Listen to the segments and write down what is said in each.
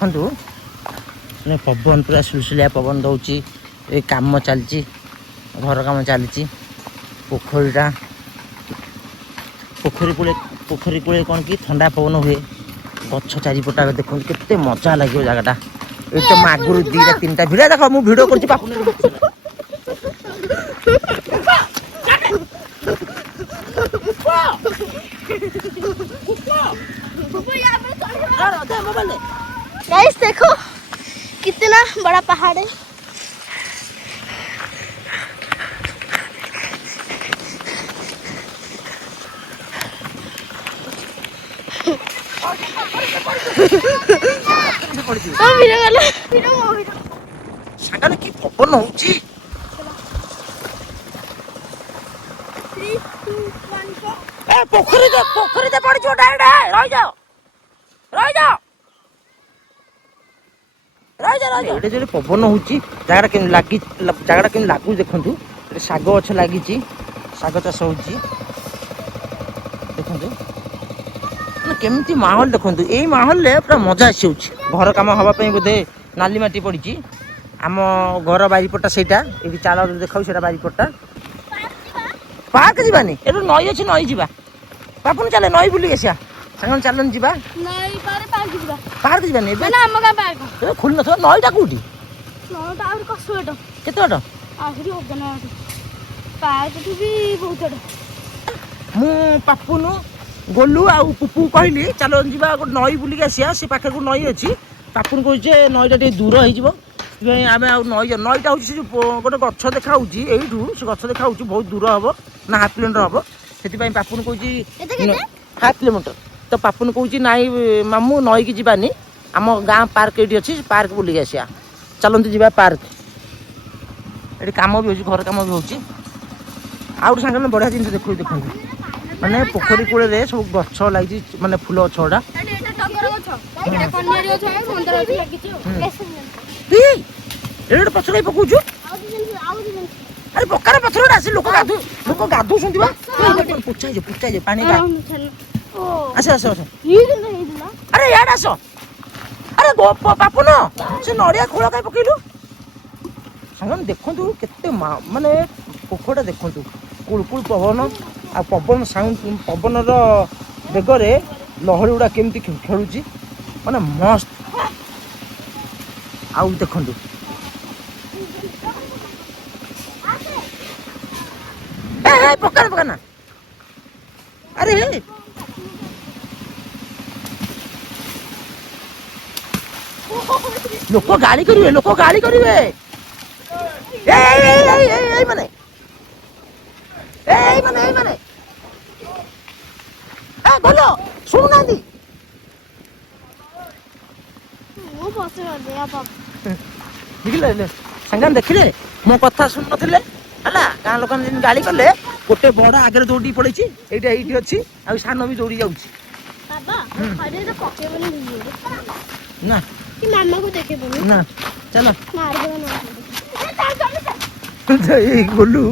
ଦେଖନ୍ତୁ ମାନେ ପବନ ପୁରା ସୁଲସୁଲିଆ ପବନ ଦେଉଛି। ଏ କାମ ଚାଲିଛି, ଘର କାମ ଚାଲିଛି। ପୋଖରୀ କୂଳେ କ'ଣ କି ଥଣ୍ଡା ପବନ ହୁଏ। ଗଛ ଚାରିପଟା ଦେଖନ୍ତୁ କେତେ ମଜା ଲାଗିବ ଜାଗାଟା। ଏଠି ତ ମାଗୁର 2ଟା 3ଟା ଭିଡ଼ିଓ ଦେଖ, ମୁଁ ଭିଡ଼ିଓ କରୁଛି ପାପୁନ गाइस देखो कितना बड़ा पहाड़ है। ସାଙ୍ଗରେ କି ପବନ ହଉଛି। ପୋଖରୀରେ ପଡିଯିବ ଡାଇରେକ୍ଟ। ରହିଯାଅ। ଏଇଟା ଯୋଉ ପବନ ହଉଛି ଜାଗାଟା କେମିତି ଲାଗୁଛି ଦେଖନ୍ତୁ। ଏଠି ଶାଗ ଗଛ ଲାଗିଛି, ଶାଗ ଚାଷ ହଉଛି ଦେଖନ୍ତୁ। କେମିତି ମାହୋଲ ଦେଖନ୍ତୁ। ଏଇ ମାହୋଲରେ ପୁରା ମଜା ଆସିଯାଉଛି। ଘର କାମ ହବା ପାଇଁ ବୋଧେ ନାଲି ମାଟି ପଡିଛି। ଆମ ଘର ବାରିପଟଟା ସେଇଟା। ଏଠି ଚାଳ ଦେଖାଉଛି ସେଇଟା ବାରିପଟଟା। ପାର୍କ ଯିବାନି, ଏଠୁ ନଈ ଅଛି, ନଈ ଯିବା। ବାପୁନ ଚାଲେ ନଈ ବୁଲିକି ଆସିବା। ସାଙ୍ଗମାନେ ଚାଲନି ଯିବା। ପାର୍କ ଯିବାନି ଏବେ, ଏବେ ଖୋଲି ନଥିବ। ନଈଟା କୋଉଠି? କେତେ ବାଟ? ମୁଁ ପାପୁନୁ ଗୋଲୁ ଆଉ ପୁପୁ କହିଲି ଚାଲ ଯିବା ଗୋଟେ ନଈ ବୁଲିକି ଆସିବା। ସେ ପାଖରେ ଗୋଟେ ନଈ ଅଛି। ପାପୁନ କହୁଛି ଯେ ନଈଟା ଟିକେ ଦୂର ହେଇଯିବ, ସେଥିପାଇଁ ଆମେ ଆଉ ନଈଟା ହେଉଛି ସେ ଯେଉଁ ଗୋଟେ ଗଛ ଦେଖାହେଉଛି। ଏଇଠୁ ସେ ଗଛ ଦେଖାହେଉଛି ବହୁତ ଦୂର ହେବ ନା, ହାଫ୍ କିଲୋମିଟର ହେବ। ସେଥିପାଇଁ ପାପୁନ କହୁଛି ହାଫ୍ କିଲୋମିଟର। ତ ପାପୁନ କହୁଛି ନାଇଁ ମାମୁଁ ନଈକି ଯିବାନି, ଆମ ଗାଁ ପାର୍କ ଏଇଠି ଅଛି, ପାର୍କ ବୁଲିକି ଆସିବା। ଚାଲନ୍ତୁ ଯିବା ପାର୍କ। ଏଠି କାମ ବି ହେଉଛି, ଘର କାମ ବି ହେଉଛି। ଆଉ ଗୋଟେ ସାଙ୍ଗମାନେ ବଢ଼ିଆ ଜିନିଷ ଦେଖନ୍ତୁ। ମାନେ ପୋଖରୀ କୂଳରେ ସବୁ ଗଛ ଲାଗିଛି, ମାନେ ଫୁଲ ଗଛ ଗୁଡ଼ା। ଏଇଟା ପଛ କାଇଁ ପକଉଛୁ? ଆରେ ପକାର ପଥର ଗୁଡ଼ା ଆସି ଲୋକ ଗାଧଉଛନ୍ତି ବା। ପୋଛାଇଯିବ ପାଣି। ଆସ। ଆରେ ଇଆଡ଼େ ଆସ। ଆରେ ପାପୁନ ସେ ନଡ଼ିଆ ଖୋଳ କାଇଁ ପକେଇଲୁ? ସାଙ୍ଗମାନେ ଦେଖନ୍ତୁ କେତେ ମାନେ ପୋଖରୀଟା ଦେଖନ୍ତୁ। କୁଳୁକୁଳୁ ପବନ, ଆଉ ପବନର ବେଗରେ ଲହରୀ ଗୁଡ଼ା କେମିତି ଖେଳୁଛି, ମାନେ ମସ୍ତ। ଆଉ ଦେଖନ୍ତୁ ପକାନା। ଆରେ ଲୋକ ଗାଳି କରିବେ। ଏଇ ଭଲ ଶୁଣୁନାହାନ୍ତି। ସାଙ୍ଗମାନେ ଦେଖିଲେ ମୋ କଥା ଶୁଣୁନଥିଲେ ହେଲା। ଗାଁ ଲୋକମାନେ ଯେମିତି ଗାଳି କଲେ, ଗୋଟେ ବଡ ଆଗରେ ଦୌଡ଼ିକି ପଳେଇଛି। ଏଇଠି ଅଛି, ଆଉ ସାନ ବି ଦୌଡ଼ି ଯାଉଛି। ନା ଚାଲ। ଏଇ ଗୋଲୁ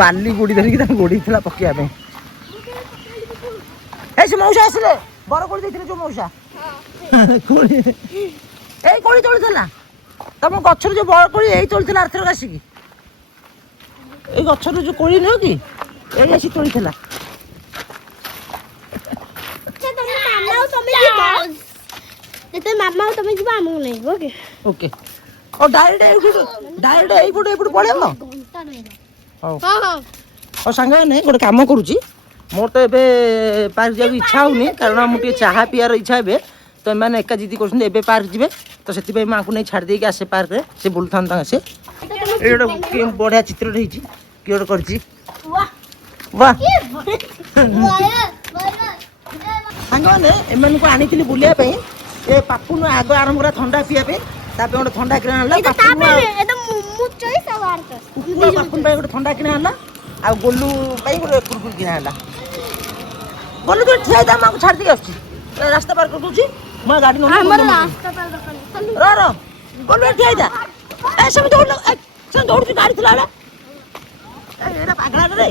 ବାଲି ଗୋଡ଼ି ଧରିକି ତାଙ୍କୁ ଗୋଡ଼େଇଥିଲା ପକେଇବା ପାଇଁ। ଏଇ ସେ ମଉସା ଆସିଲେ, ବର କୋଳି ଦେଇଥିଲେ ଯୋଉ ମଉସା। ଏଇ କୋଳି ତୋଳିଥିଲା ତମ ଗଛରୁ ଯୋଉ ବର କୋଳି ଏଇ ତୋଳିଥିଲା ଆରଥରକ ଆସିକି। ଏଇ ଗଛରୁ ଯୋଉ କୋଳି ନୁହଁ କି, ଏଇ ଆସି ତୋଳିଥିଲା। ଓକେ। ଆଉ ଡାଇରେକ୍ଟ ଏଇପଟୁ ପଳେଇବ। ହଉ ସାଙ୍ଗମାନେ ଗୋଟେ କାମ କରୁଛି। ମୋର ତ ଏବେ ପାର୍କ ଯିବାକୁ ଇଚ୍ଛା ହଉନି, କାରଣ ମୁଁ ଟିକେ ଚାହା ପିଇବାର ଇଚ୍ଛା ଏବେ। ତ ଏମାନେ ଏକା ଜିଦି କରୁଛନ୍ତି ଏବେ ପାର୍କ ଯିବେ, ତ ସେଥିପାଇଁ ମୁଁ ଆଙ୍କୁ ନେଇ ଛାଡ଼ି ଦେଇକି ଆସେ ପାର୍କରେ। ସେ ବୁଲୁଥାନ୍ତି ତାଙ୍କ ସେ। ଏଇ ଗୋଟେ ବଢ଼ିଆ ଚିତ୍ରଟେ ହେଇଛି, କିଏ ଗୋଟେ କରିଛି। ସାଙ୍ଗମାନେ ଏମାନଙ୍କୁ ଆଣିଥିଲି ବୁଲିବା ପାଇଁ। ଏ ପାପୁନ ଆଗ ଆରମ୍ଭ କଲା ଥଣ୍ଡା ପିଇବା ପାଇଁ, ତା ପାଇଁ ଗୋଟେ ଥଣ୍ଡା କିଣା ଆଣିଲା। ପାପୁନ ପାଇଁ ଗୋଟେ ଥଣ୍ଡା କିଣା ହେଲା, ଆଉ ଗୋଲୁ ପାଇଁ ଗୋଟେ କୁରକୁରି କିଣା ହେଲା। ଗୋଲୁ ତୁ ଠିଆ ହେଇଥା, ମୁଁ ଆକୁ ଛାଡ଼ି ଦେଇକି ଆସୁଛି। ରାସ୍ତା ପାର କରିଦଉଛି, ମୁଁ ଗାଡ଼ି ର ଗୋଲୁ ଠିଆ ହେଇଥା। ଦୌଡୁଛି ଗାଡ଼ି ଥିଲା ବେଳେ। ଏଇଟା ପାଗଳାଟା ରେ।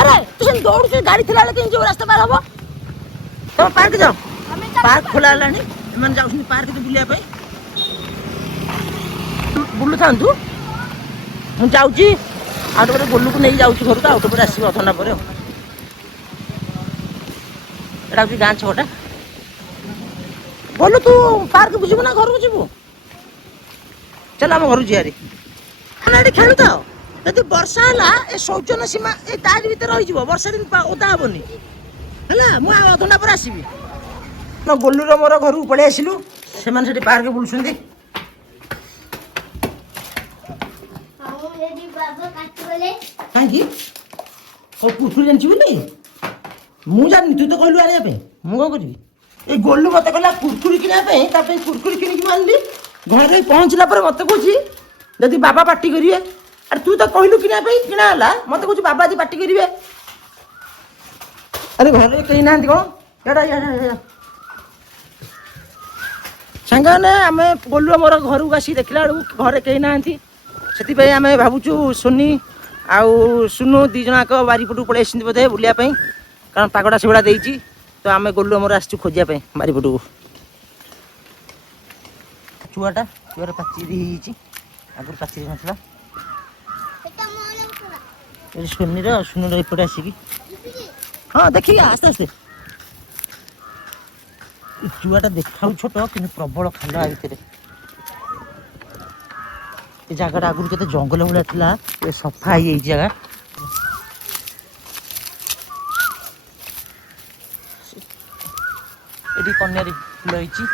ଆରେ ତୁ ସେମିତି ଦୌଡୁଛୁ, ଗାଡ଼ି ଥିଲା ବେଳେ କେମିତି ରାସ୍ତା ପାର ହବ? ତମେ ପାର୍କ ଯାଅ, ପାର୍କ ଖୋଲା ହେଲାଣି। ଏମାନେ ଯାଉଛନ୍ତି ପାର୍କ ବୁଲିବା ପାଇଁ। ବୁଲୁଥାନ୍ତୁ ମୁଁ ଯାଉଛି ଆଉ ଗୋଟେ ଗୋଲୁକୁ ନେଇ ଯାଉଛି ଘରକୁ ଆଉ ଗୋଟେ ଆସିବି ଅଧଘଣ୍ଟା ପରେ ଆଉ ଏଇଟା ହେଉଛି ଗାଁ ଛକଟା ଗୋଲୁ ତୁ ପାର୍କ ଯିବୁ ନା ଘରକୁ ଯିବୁ ଚାଲ ଆମ ଘରକୁ ଯିବାରି ଏଠି ଖେଳୁଥାଅ ଯଦି ବର୍ଷା ହେଲା ଏ ଶୌଚନ ସୀମା ଏ ତାରି ଭିତରେ ରହିଯିବ ବର୍ଷା ଦିନ ଓଦା ହବନି ହେଲା ମୁଁ ଆଉ ଅଧଘଣ୍ଟା ପରେ ଆସିବି ଗୋଲୁର ମୋର ଘରକୁ ପଳେଇ ଆସିଲୁ ସେମାନେ ସେଠି ପାର୍କ ବୁଲୁଛନ୍ତି କାହିଁକି କୁରକୁରି ଜାଣିଛି ବୋଲି ମୁଁ ଜାଣିନି ତୁ ତ କହିଲୁ ଆଣିବା ପାଇଁ ମୁଁ କ'ଣ କରିବି ଏଇ ଗୋଲୁ ମତେ କହିଲା କୁରକୁରି କିଣିବା ପାଇଁ ତା ପାଇଁ କୁରକୁରି କିଣିକି ମୁଁ ଆଣିଲି ଘରେ ପହଞ୍ଚିଲା ପରେ ମତେ କହୁଛି ଯଦି ବାବା ପାଟି କରିବେ ଆରେ ତୁ ତ କହିଲୁ କିଣିବା ପାଇଁ କିଣା ହେଲା ମତେ କହୁଛି ବାବା ଆଜି ପାଟି କରିବେ ଆରେ ଘରେ କେହି ନାହାନ୍ତି କ'ଣ ସାଙ୍ଗମାନେ ଆମେ ଗୋଲୁ ମୋର ଘରକୁ ଆସିକି ଦେଖିଲା ବେଳକୁ ଘରେ କେହି ନାହାନ୍ତି ସେଥିପାଇଁ ଆମେ ଭାବୁଛୁ ସୋନି ଆଉ ସୁନୁ ଦୁଇ ଜଣଙ୍କ ବାରିପଟକୁ ପଳେଇ ଆସିଛନ୍ତି ବୋଧେ ବୁଲିବା ପାଇଁ କାରଣ ପାଗଟା ସେଭଳିଆ ଦେଇଛି ତ ଆମେ ଗୋଲୁ ଆମର ଆସିଛୁ ଖୋଜିବା ପାଇଁ ବାରିପଟକୁ ଚୁଆର ପାଚିରି ହେଇଯାଇଛି ଆଗରୁ ପାଚିରି ନଥିଲା ଏଠି ସୁନୁର ଏପଟେ ଆସିକି ହଁ ଦେଖିକି ଆସ୍ତେ ଆସ୍ତେ ଚୁଆଟା ଦେଖାଉ ଛୋଟ କିନ୍ତୁ ପ୍ରବଳ ଖାଲ ଆ ଭିତରେ ଏ ଜାଗାଟା ଆଗରୁ କେତେ ଜଙ୍ଗଲ ଭଳିଆ ଥିଲା ଏ ସଫା ହେଇଯାଇଛି ଜାଗା ଏଠି କନ୍ୟାରୀ ଫୁଲ ହେଇଛି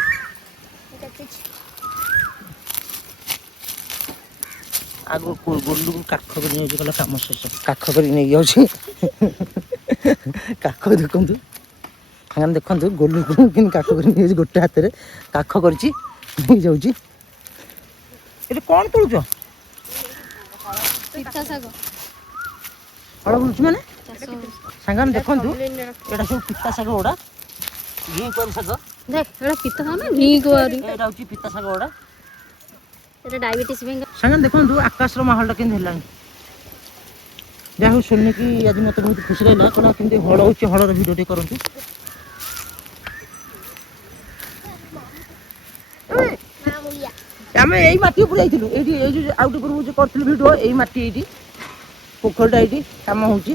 ଆଗକୁ ଗୋଲୁକୁ କାଖ କରି ନେଇଯାଉଛି କହିଲା କାମ ଶେଷ କାଖ କରି ନେଇଯାଉଛି କାଖ ଦେଖନ୍ତୁ ସାଙ୍ଗମାନେ ଦେଖନ୍ତୁ ଗୋଲୁକୁ କିନ୍ତୁ କାଖ କରି ନେଇଯାଉଛି ଗୋଟେ ହାତରେ କାଖ କରିଛି ନେଇଯାଉଛି ଏଠି କ'ଣ ତୋଳୁଛ ଫଳ ବୁଲୁଛୁ ମାନେ ସାଙ୍ଗମାନେ ଦେଖନ୍ତୁ ଏଇଟା ସବୁ ପିତା ଶାଗ ଗୁଡ଼ା ଘି କୁଆରୀ ଶାଗ ଏଇଟା ହେଉଛି ପିତା ଶାଗ ଗୁଡ଼ା ସାଙ୍ଗମାନେ ଦେଖନ୍ତୁ ଆକାଶର ମାହୋଲଟା କେମିତି ହେଲାଣି ଯାହା ହଉ ଶୁଣିକି ଆଜି ମୋତେ ବହୁତ ଖୁସି ଲାଗିଲା କହିଲା କେମିତି ହଳ ହେଉଛି ହଳର ଭିଡ଼ିଓ ଟିକେ କରନ୍ତୁ ଆମେ ଏଇ ମାଟି ଉପରେ ଯାଇଥିଲୁ ଏଇଠି ଏଇ ଯେଉଁ ଆଉ ଟିକେ ପୂର୍ବରୁ କରିଥିଲୁ ଭିଡ଼ିଓ ଏଇ ମାଟି ଏଇଠି ପୋଖରୀଟା ଏଇଠି କାମ ହେଉଛି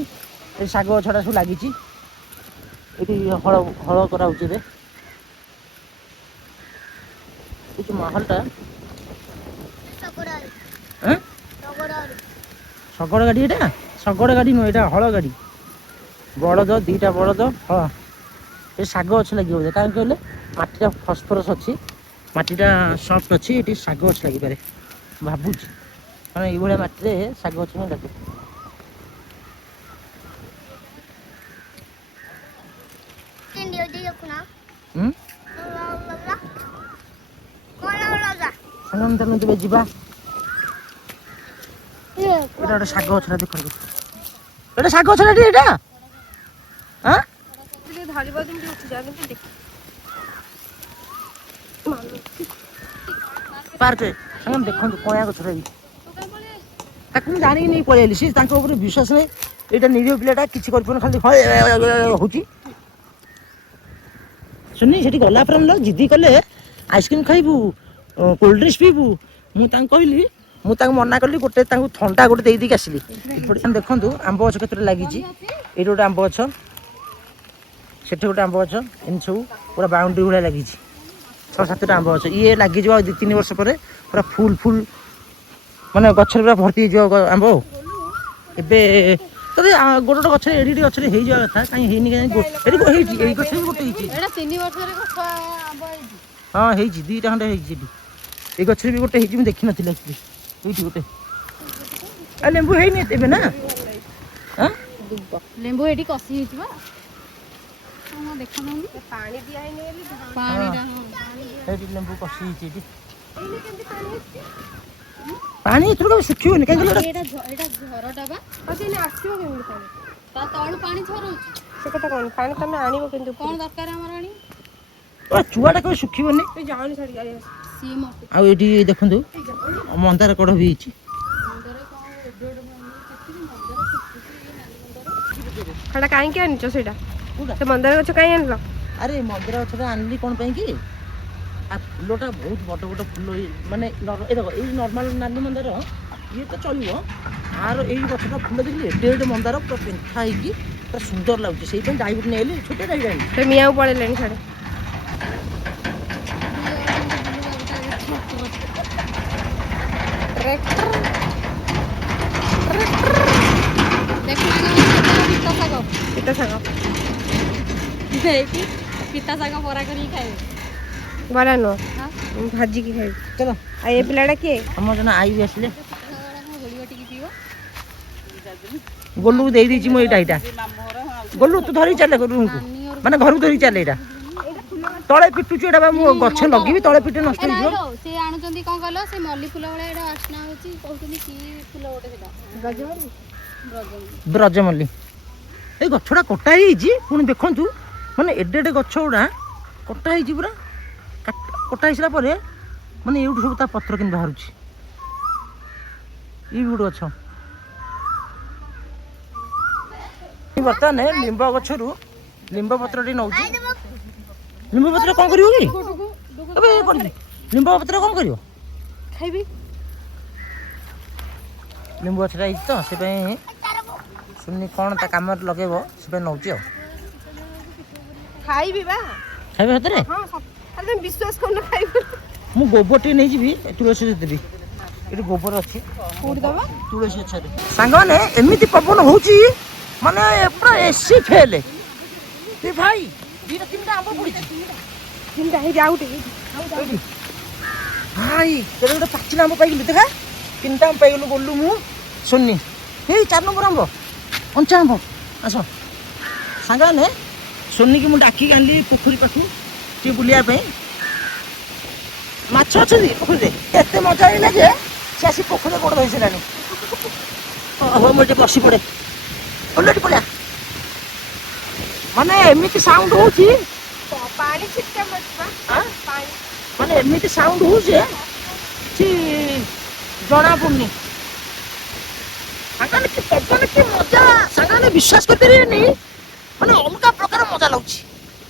ଏ ଶାଗ ଗଛଟା ସବୁ ଲାଗିଛି ଏଇଠି ହଳ କରାହେଉଛି ଏବେ ଏଇ ଯେଉଁ ମାହୋଲଟା ଶଗଡ଼ ଗାଡ଼ି ଏଇଟା ଶଗଡ଼ ଗାଡ଼ି ନୁହେଁ ଏଇଟା ହଳ ଗାଡ଼ି ବଳଦ ଦୁଇଟା ବଳଦ ହଁ ଏ ଶାଗ ଗଛ ଲାଗିବ ବୋଧେ କାହିଁକି କହିଲେ ମାଟିଟା ଫସ୍ଫରସ୍ ଅଛି ମାଟିଟା ସଫ୍ଟ ଅଛି ଏଠି ଶାଗ ଗଛ ଲାଗିପାରେ ଭାବୁଛି କାରଣ ଏଇଭଳିଆ ମାଟିରେ ଶାଗ ଗଛ ହିଁ ଲାଗେ ସାଙ୍ଗମାନେ ତେବେ ଯିବା ଏଇଟା ଗୋଟେ ଶାଗ ଗଛଟା ଦେଖନ୍ତୁ ଏଇଟା ଶାଗ ଗଛଟା ଏଇଟା ପାର୍କରେ ସାଙ୍ଗମାନେ ଦେଖନ୍ତୁ କଇଁଆ ଗଛଟା ବି ତାକୁ ମୁଁ ଜାଣିକି ନେଇ ପଳେଇ ଆଇଲି ସେ ତାଙ୍କ ଉପରେ ବିଶ୍ୱାସ ନାହିଁ ଏଇଟା ନିରୀହ ପିଲାଟା କିଛି କରିପାରୁନି ଖାଲି ହେଉଛି ଶୁଣି ସେଠି ଗଲା ପରେ ଜିଦି କଲେ ଆଇସ୍କ୍ରିମ୍ ଖାଇବୁ କୋଲ୍ଡ ଡ୍ରିଙ୍କସ୍ ପିଇବୁ ମୁଁ ତାଙ୍କୁ କହିଲି ମୁଁ ତାଙ୍କୁ ମନା କଲି ଗୋଟେ ତାଙ୍କୁ ଥଣ୍ଡା ଗୋଟେ ଦେଇଦେଇକି ଆସିଲି ଏପଟେ ଦେଖନ୍ତୁ ଆମ୍ବ ଗଛ କେତେଟା ଲାଗିଛି ଏଇଠି ଗୋଟେ ଆମ୍ବ ଗଛ ସେଠି ଗୋଟେ ଆମ୍ବ ଗଛ ଏମିତି ସବୁ ପୁରା ବାଉଣ୍ଡ୍ରି ଭଳିଆ ଲାଗିଛି 6-7ଟା ଆମ୍ବ ଗଛ ଇଏ ଲାଗିଯିବ ଆଉ 2-3 ବର୍ଷ ପରେ ପୁରା ଫୁଲ୍ ମାନେ ଗଛରେ ପୁରା ଭର୍ତ୍ତି ହେଇଯିବ ଆମ୍ବ ଆଉ ଏବେ ତବେ ଗୋଟେ ଗଛରେ ଏଠି ଗଛରେ ହେଇଯିବା କଥା କାହିଁ ହେଇନି କାହିଁକି ଏଠି ହେଇଛି ଏଇ ଗଛରେ ବି ଗୋଟେ ହେଇଛି ହଁ ହେଇଛି 2ଟା ଖଣ୍ଡେ ହେଇଛି ଏଠି ଏଇ ଗଛରେ ବି ଗୋଟେ ହେଇଛି ମୁଁ ଦେଖିନଥିଲି ଆକ୍ଚୁଆଲି ଏଇଠି ଗୋଟେ ଆଉ ଲେମ୍ବୁ ହେଇନି ଏବେ ନା ଲେମ୍ବୁ ଏଠି କଷି ହେଇଯିବ ପାଣି ଦିଆ ହେଇନି ଏଠି ଲେମ୍ବୁ କଷି ହେଇଛି ଏଠି ପାଣି ଏଥର ଶୁଖିବନି କାହିଁକି ଏଇଟା ଝରଟା ବା ଆସିବ କେମିତି ପାଣି ତା ତଳୁ ପାଣି ଝରୁଛି ସେ କଥା କଣ ପାଣି ତମେ ଆଣିବ କିନ୍ତୁ କଣ ଦରକାର ଆମର ଆଣି ଚୁଆଟା କେବେ ଶୁଖିବନି ଯାଉନି ଛାଡି ଆଉ ଏଇଠି ଦେଖନ୍ତୁ ମନ୍ଦାର କଢ଼ ବି ହେଇଛି ସେଟା କାହିଁକି ଆଣିଛ ସେଇଟା ସେ ମନ୍ଦାର ଗଛ କାହିଁ ଆଣିଲ ଆରେ ମନ୍ଦାର ଗଛଟା ଆଣିଲି କ'ଣ ପାଇଁ କି আর ଫୁଲଟା ବହୁତ ବଡ଼ ବଡ଼ ଫୁଲ ମାନେ ଏ ଦେଖ ଏଇ ନର୍ମାଲ ନାଲି ମନ୍ଦାର ଇଏ ତ ଚଳିବ। ଆର ଏଇ ଗଛଟା ଫୁଲ ଦେଖିଲେ ଏଡ଼େ ଏଡ଼େ ମନ୍ଦାର ପୁରା ପେନ୍ଥା ହେଇକି ପୁରା ସୁନ୍ଦର ଲାଗୁଛି। ସେଇପାଇଁ ଡାଇଭର୍ଟ ନେଇଲି, ଛୋଟ ଡାଇଭର୍ଟ ସେ ମିଆଁକୁ ପଳେଇଲେଣି ଛାଡ଼େ। ପିତା ଶାଗ ପିତା ଶାଗ ବରା କରିକି ଖାଇବେ। ବରା ନୁହଁ, ହଁ ଭାଜିକି ଖାଇବି। ଚାଲ। ଆଉ ଏ ପିଲାଟା କିଏ? ଆମର ଜଣେ ଆଇ ବି ଆସିଲେ, ଗୋଳି ବଟିକି ପିଇବ। ଗୋଲୁକୁ ଦେଇ ଦେଇଛି ମୁଁ ଏଇଟା। ଗୋଲୁ ତୁ ଧରି ଚାଲେ ରୁମକୁ, ମାନେ ଘରକୁ ଧରି ଚାଲେ। ଏଇଟା ତଳେ ପିଟୁଛୁ, ଏଇଟା ବା ମୁଁ ଗଛ ଲଗେଇବି ତଳେ ପିଟେ ନଷ୍ଟ ହେଇଯିବ। ସେ ଆଣୁଛନ୍ତି କଣ କହିଲ, ସେ ମଲ୍ଲି ଫୁଲ ଭଳିଆ ଏଇଟା ବାସ୍ନା ହଉଛି। କହୁଛନ୍ତି କି ଫୁଲ ଗୋଟେ ସେଟା ଗଜମଲ୍ଲି। ବ୍ରଜମଲ୍ଲି। ଏଇ ଗଛଟା କଟା ହେଇଯାଇଛି, ପୁଣି ଦେଖନ୍ତୁ ମାନେ ଏଡ଼େ ଏଡ଼େ ଗଛ ଗୁଡ଼ା କଟା ହେଇଛି ପୁରା। କଟା ହେଇସାରିଲା ପରେ ମାନେ ଏଇଠୁ ସବୁ ତା ପତ୍ର କେମିତି ବାହାରୁଛି। ଏଇ ଗୋଟେ ଗଛ ବର୍ତ୍ତମାନ ଲିମ୍ବ ଗଛରୁ ଲିମ୍ବ ପତ୍ରଟି ନଉଛି। ଲିମ୍ବ ପତ୍ର କ'ଣ କରିବ କି ଏବେ କରିବି? ଲିମ୍ବ ପତ୍ର କ'ଣ କରିବ? ଖାଇବି। ଲିମ୍ବ ଗଛଟା ହେଇଛି ତ, ସେଥିପାଇଁ ଶୁନି କ'ଣ ତା କାମରେ ଲଗେଇବ, ସେଥିପାଇଁ ନଉଛି ଆଉ। ଖାଇବି ବା। ଖାଇବେ ହାତରେ? ହଁ, ତମେ ବିଶ୍ୱାସ କରୁନ ଖାଇବି। ମୁଁ ଗୋବର ଟିକେ ନେଇଯିବି, ତୁଳସୀ ଦେବି। ଏଠି ଗୋବର ଅଛି, କୋଉଠି ଦବା? ତୁଳସୀ ଗଛରେ। ସାଙ୍ଗମାନେ ଏମିତି ପବନ ହଉଛି ମାନେ ପୁରା ଏସି ଫେଲ୍। ଏ ଭାଇ ଦିଟା ତିନିଟା ଆମ୍ବ ପଡ଼ିଛି। ତିନିଟା ହେଇଛି, ଆଉ ଟିକେ ଏଇଠି ଭାଇ କେତେ ଗୋଟେ ପାଚିଲା ଆମ୍ବ ପାଇଗଲି। ଦେଖା ତିନିଟା ଆମ୍ବ ପାଇଗଲୁ। ଗଲୁ ମୁଁ ଶୁନି ଏଇ 4 ନମ୍ବର ଆମ୍ବ, କଞ୍ଚା ଆମ୍ବ। ଆସ ସାଙ୍ଗମାନେ, ଶୁନିକି ମୁଁ ଡାକିକି ଆଣିଲି ପୋଖରୀ ପାଖକୁ ଟିକେ ବୁଲିବା ପାଇଁ। ମାଛ ଅଛନ୍ତି ପୋଖରୀରେ। ଏତେ ମଜା ହେଇଲା ଯେ ସେ ଆସି ପୋଖରୀରେ ଗୋଡ଼ ଧୋଇ ସାରିଲାଣି। ହଉ ମୁଁ ଏଠି ବସି ପଡ଼େ। ଏଠି ପଡ଼ିଆ ମାନେ ଏମିତି ସାଉଣ୍ଡ ହଉଛି, ପାଣି ଛିଟକା ମାରୁଛି। ପାଣି ମାନେ ଏମିତି ସାଉଣ୍ଡ ହଉଛି କିଛି ଜଣା ପଡୁନି। ସାଙ୍ଗମାନେ କି ପବନ, କି ମଜା। ସାଙ୍ଗମାନେ ବିଶ୍ୱାସ କରିପାରିବେନି, ମାନେ ଅଲଗା ପ୍ରକାର ମଜା ଲାଗୁଛି।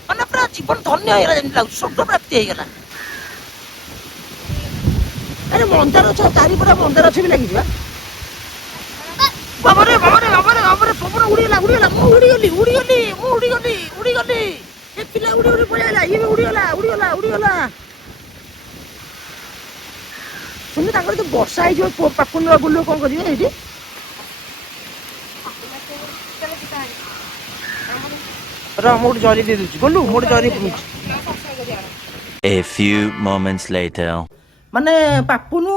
ମାନେ ପୁରା ଜୀବନ ଧନ୍ୟ ହେଇଗଲା ଯେମିତି ଲାଗୁଛି, ସ୍ୱର୍ଗ ପ୍ରାପ୍ତି ହେଇଗଲା। ଆରେ ମନ୍ଦାର ଗଛ ଚାରିପଟେ ମନ୍ଦାର ଗଛ ବି ଲାଗିଯିବା। ବାବାରେ ବାବାରେ ବାବାରେ ବାବାରେ ପବନ ଉଡ଼ିଗଲା ଉଡ଼ିଗଲା। ମୁଁ ଉଡ଼ିଗଲି। ଏ ପିଲା ଉଡ଼ି ଉଡ଼ି ପଳେଇଲା। ଇଏ ବି ଉଡ଼ିଗଲା। ଶୁଣି ତାଙ୍କର ଯଦି ବର୍ଷା ହେଇଯିବ, ପାପୁନ ବୁଲିବ କ'ଣ କରିବେ ଏଇଠି? ର ମୁଁ ଗୋଟେ ଜରି ଦେଇ ଦେଉଛି। ଗଲୁ ମୁଁ ଗୋଟେ ଜରି ପୁରୁଛି। A few moments later. ମାନେ ପାପୁନୁ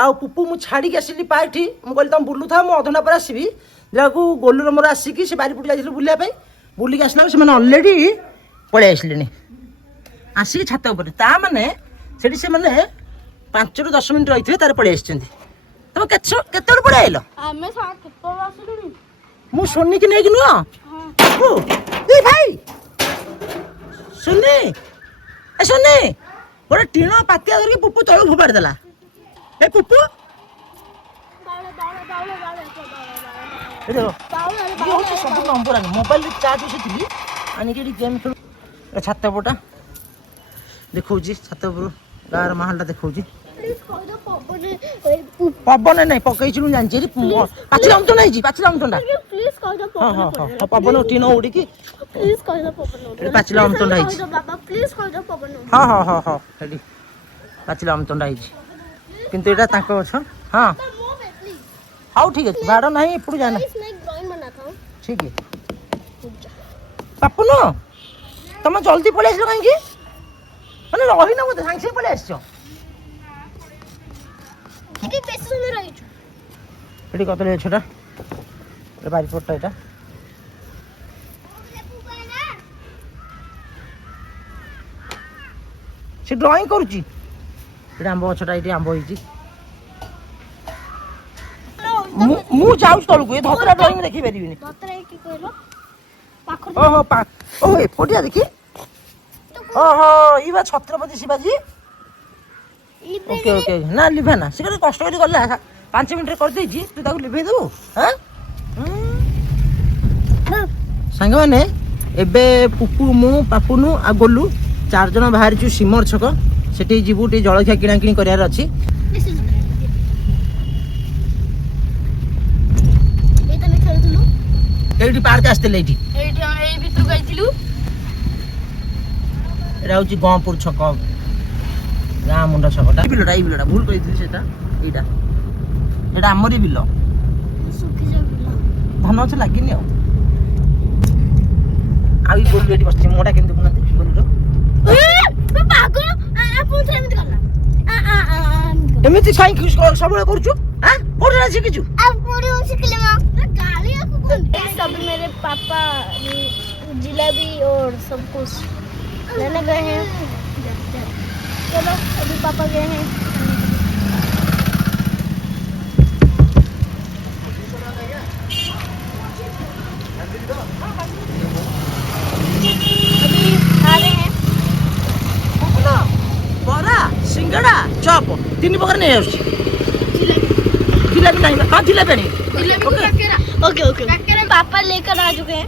ଆଉ ପୁପୁ ମୁଁ ଛାଡ଼ିକି ଆସିଲି ପାଇଠି। ମୁଁ କହିଲି ତମେ ବୁଲୁଥାଅ, ମୁଁ ଅଧଘଣ୍ଟା ପରେ ଆସିବି। ଯାହାକୁ ଗୋଲୁର ମୋର ଆସିକି ସେ ବାରିପଟେ ଯାଇଥିଲୁ ବୁଲିବା ପାଇଁ। ବୁଲିକି ଆସିଲା ବେଳକୁ ସେମାନେ ଅଲରେଡ଼ି ପଳେଇ ଆସିଲେଣି, ଆସିକି ଛାତ ଉପରେ। ତା ମାନେ ସେଠି ସେମାନେ 5ରୁ 10 ମିନିଟ୍ ରହିଥିବେ, ତାର ପଳେଇ ଆସିଛନ୍ତି। ତମେ କେତେବେଳେ ପଳେଇ ଆସିଲ? ଆମେ କେତେବେଳେ ଆସିଲୁଣି? ମୁଁ ଶୁନିକି ନେଇକି ନୁହଁ ଏ ଭାଇ ଶୁନି ଗୋଟେ ଟିଣ ପାତିଆ ଧରିକି ପୁପୁ ତଳକୁ ଫୋପାଡ଼ି ଦେଲା। ଏ ପୁପୁ ଏ ଦେଖ, ଇଏ ହେଉଛି ସବୁ ନମ୍ବର ଆଣି ମୋବାଇଲରେ ଚାର୍ଜ ବସେଇଥିଲି, ଆଣିକି ଏଠି ଗେମ୍ ଖେଳୁ। ଛାତ ଉପରଟା ଦେଖାଉଛି, ଛାତ ଉପରୁ ଗାଁର ମାହଲଟା ଦେଖାଉଛି। ପବନ ନାହିଁ, ପକେଇଛି ମୁଁ ଜାଣିଛି। ଏଠି ପାଚିଲା ଅମୃତଣ୍ଡା ହେଇଛି, ହଁ ପବନ ଟିଣ ଉଡ଼ିକି ପାଚିଲା ଅମୃତଣ୍ଡା ହେଇଛି। ହଁ ସେଠି ପାଚିଲା ଅମୃତଣ୍ଡା ହେଇଛି, କିନ୍ତୁ ଏଇଟା ତାଙ୍କ ଗଛ। ହଁ ହଉ ଠିକ୍ ଅଛି, ବାଡ଼ ନାହିଁ, ଏପଟୁ ଯାନା। ଠିକ୍ ପାପୁନ, ତମେ ଜଲ୍ଦି ପଳେଇ ଆସିଲ କାହିଁକି? ମାନେ ରହିନ ବୋଧେ, ସାଙ୍ଗେ ସାଙ୍ଗେ ପଳେଇ ଆସିଛ। ଏଠି କଦଳୀ ଗଛଟା, ବାରିପଟଟା ଏଇଟା। ସେ ଡ୍ରଇଂ କରୁଛି। ଏଇଟା ଆମ୍ବ ଗଛଟା, ଏଇଠି ଆମ୍ବ ହେଇଛି। ମୁଁ ଯାଉଛି ତଳକୁ, ଏ ଧତରା ଡ୍ରଇଂ ଦେଖେଇ ପାରିବିନି। ଓହୋ ଏପଟିଆ ଦେଖି। ଓହୋ ଇଏ ବା ଛତ୍ରପତି ଶିବାଜୀ। ଓକେ ନା ଲିଭାନା, ସେ କେତେ କଷ୍ଟ କରି ଗଲା, 5 ମିନିଟ୍ରେ କରିଦେଇଛି। ତୁ ତାକୁ ଲିଭେଇ ଦେବୁ? ସାଙ୍ଗମାନେ ଏବେ ପୁପୁ, ମୁଁ, ପାପୁନୁ ଆଉ ଗୋଲୁ 4 ଜଣ ବାହାରିଛୁ ସିମର ଛକ। सेठी जीवु टे जलखिया किणा किणी करियार अछि एटा में खेलथुलु एठी पार्क आस्ते एठी एटी हम एई भितर गइथिलु एटा होची गहपुर छक गाँ मुंडा छकटा बिलटा भूल कहिथिलि सेटा एटा एटा हमरी बिल सुखी जा धन छ लागिनी आ गोलु एठी बसछि मोटा केमति बुनते गोलु पागल आ पूछ एमति करला एमति साई सबले करछु हां कोठा शिखिछु अब पूरी सिखले मां गाली आपको कौन सब मेरे पापा जिलेबी और सब कुछ लेने गए हैं चलो अभी पापा गए हैं अभी आ रहे हैं बरा सिंगड़ा चप तीन प्रकार नहीं आउछि जिलेबी नहीं हां जिलेबी नहीं ओके ओके पापा लेकर आ चुके हैं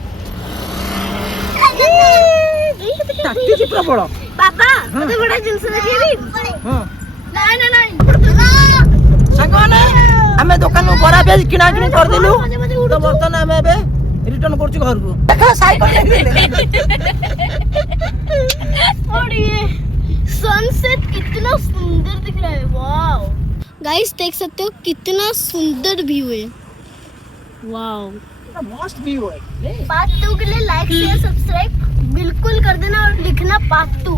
ताती जी प्रबल पापा मते बड़ा जिंस देखिए हां नहीं संगने हमें दुकान में बरा बेच किना किनी कर देलु तो बर्तन हमें एबे रिटर्न करछु घर को देखो साइकिल और ये सनसेट कितना सुंदर दिख रहा है वाओ गाइस देख सकते हो कितना सुंदर व्यू है वाओ मस्त व्यू है पार्ट 2 के लिए लाइक शेयर सब्सक्राइब बिल्कुल कर देना और लिखना पार्ट 2